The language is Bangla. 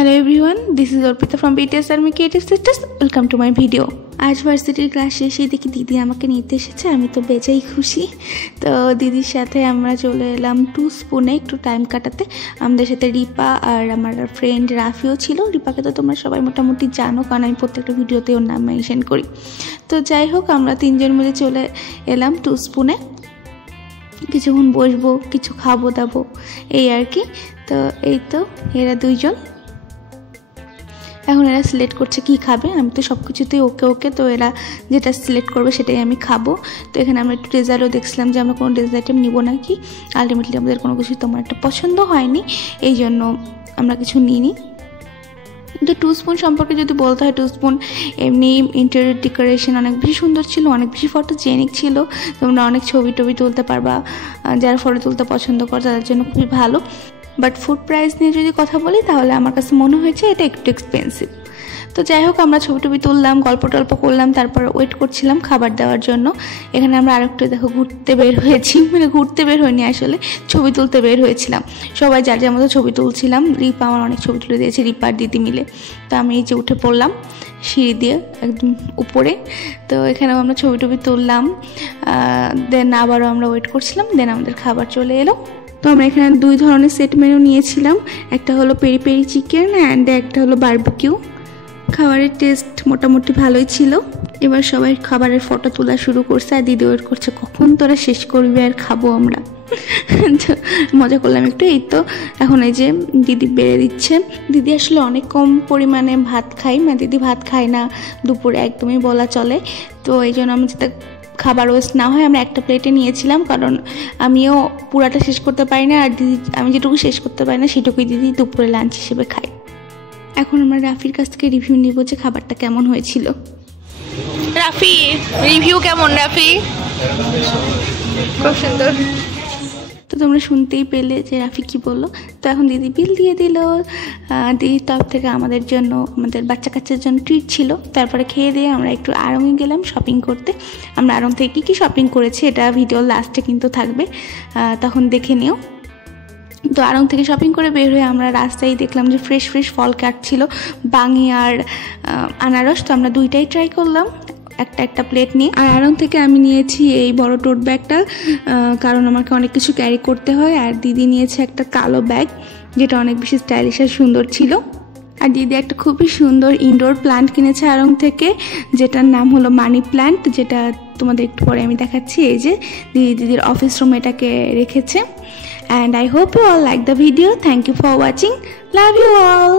Hello everyone, this is Orpita from BTS Army Creative Sisters. Welcome to my video. आज ভার্সিটির ক্লাস শেষে দেখি দিদি আমাকে নিতে এসেছে। আমি তো বেজাই খুশি। তো দিদির সাথে আমরা চলে এলাম টু স্পুনে একটু টাইম কাটাতে। আমাদের সাথে রিপা আর আমার ফ্রেন্ড রাফিও ছিল। রিপাকে তো তোমরা সবাই মোটামুটি জানো, কারণ আমি প্রত্যেকটা ভিডিওতে ওর নাম মেনশন করি। তো যাই হোক, আমরা তিনজন মিলে চলে এলাম টু স্পুনে। কিছুক্ষণ বসবো, কিছু খাবো দাবো, এই আর কি। তো এই তো এরা দুইজন, এখন এরা সিলেক্ট করছে কি খাবে। আমি তো সব কিছুতেই ওকে, তো এরা যেটা সিলেক্ট করবে সেটাই আমি খাবো। তো এখানে আমরা একটু ডেজার্টও দেখছিলাম যে আমরা কোনো ডেজার্ট আইটেম নিব নাকি। আলটিমেটলি আমাদের কোনো কিছু তোমার একটা পছন্দ হয়নি, এই জন্য আমরা কিছু নিইনি। তো টু স্পুন সম্পর্কে যদি বলতে হয়, টু স্পুন এমনি ইন্টেরিয়র ডেকোরেশন অনেক বেশি সুন্দর ছিল, অনেক বেশি ফটোজেনিক ছিল। তোমরা অনেক ছবি টবি তুলতে পারবা, যারা ফটো তুলতে পছন্দ করে তাদের জন্য খুবই ভালো। বাট ফুড প্রাইস নিয়ে যদি কথা বলি তাহলে আমার কাছে মনে হয়েছে এটা একটু এক্সপেন্সিভ। তো যাই হোক, আমরা ছবি টবি তুললাম, গল্প টল্প করলাম, তারপর ওয়েট করছিলাম খাবার দেওয়ার জন্য। এখানে আমরা আরেকটু দেখো ঘুরতে বের হয়েছি, মানে ঘুরতে বের হয়নি আসলে, ছবি তুলতে বের হয়েছিলাম। সবাই যার যার মতো ছবি তুলছিলাম। রিপা আমার অনেক ছবি তুলে দিয়েছে, রিপার দিদি মিলে। তো আমি এই যে উঠে পড়লাম সিঁড়ি দিয়ে একদম উপরে। তো এখানেও আমরা ছবি টবি তুললাম, দেন আবারও আমরা ওয়েট করছিলাম, দেন আমাদের খাবার চলে এলো। তো আমরা এখানে দুই ধরনের সেট মেনু নিয়েছিলাম, একটা হলো পেরি পেরি চিকেন অ্যান্ড একটা হলো বারবিকিউ। খাবারের টেস্ট মোটামুটি ভালোই ছিল। এবার সবাই খাবারের ফটো তোলা শুরু করছে, আর দিদি ওয়েট করছে কখন তোরা শেষ করবি আর খাবো আমরা। মজা করলাম একটু। এই তো এখন এই যে দিদি বেড়ে দিচ্ছে। দিদি আসলে অনেক কম পরিমাণে ভাত খাই, মানে দিদি ভাত খায় না দুপুরে একদমই বলা চলে। তো এই জন্য আমি যাতে খাবার ওয়েস্ট না হয় আমরা একটা প্লেটে নিয়েছিলাম, কারণ আমিও পুরাটা শেষ করতে পারি না, আর দিদি আমি যেটুকু শেষ করতে পারি না সেটুকুই দিদি দুপুরে লাঞ্চ হিসেবে খাই। এখন আমরা রাফির কাছ থেকে রিভিউ নিব যে খাবারটা কেমন হয়েছিল। রাফি, রিভিউ কেমন? রাফি খুব সুন্দর। তো তোমরা শুনতেই পেলে যে রাফি কি বললো। তো এখন দিদি বিল দিয়ে দিল। দিদির তরফ থেকে আমাদের জন্য, আমাদের বাচ্চা কাচ্চার জন্য ট্রিট ছিল। তারপরে খেয়ে দিয়ে আমরা একটু আড়ংয়ে গেলাম শপিং করতে। আমরা আড়ং থেকে কী শপিং করেছি এটা ভিডিও লাস্টে কিন্তু থাকবে, তখন দেখে নিও। তো আড়ং থেকে শপিং করে বের হয়ে আমরা রাস্তায় দেখলাম যে ফ্রেশ ফ্রেশ ফল কাটছিল, বাঙি আর আনারস। তো আমরা দুইটাই ট্রাই করলাম একটা প্লেট নিয়ে। আর আড়ং থেকে আমি নিয়েছি এই বড় টোট ব্যাগটা, কারণ আমাকে অনেক কিছু ক্যারি করতে হয়। আর দিদি নিয়েছে একটা কালো ব্যাগ, যেটা অনেক বেশি স্টাইলিশ আর সুন্দর ছিল। আর দিদি একটা খুবই সুন্দর ইনডোর প্ল্যান্ট কিনেছে আড়ং থেকে, যেটার নাম হলো মানি প্ল্যান্ট, যেটা তোমাদের একটু পরে আমি দেখাচ্ছি। এই যে দিদির অফিস রুমে এটাকে রেখেছে। And I hope you all like the video. Thank you for watching. Love you all.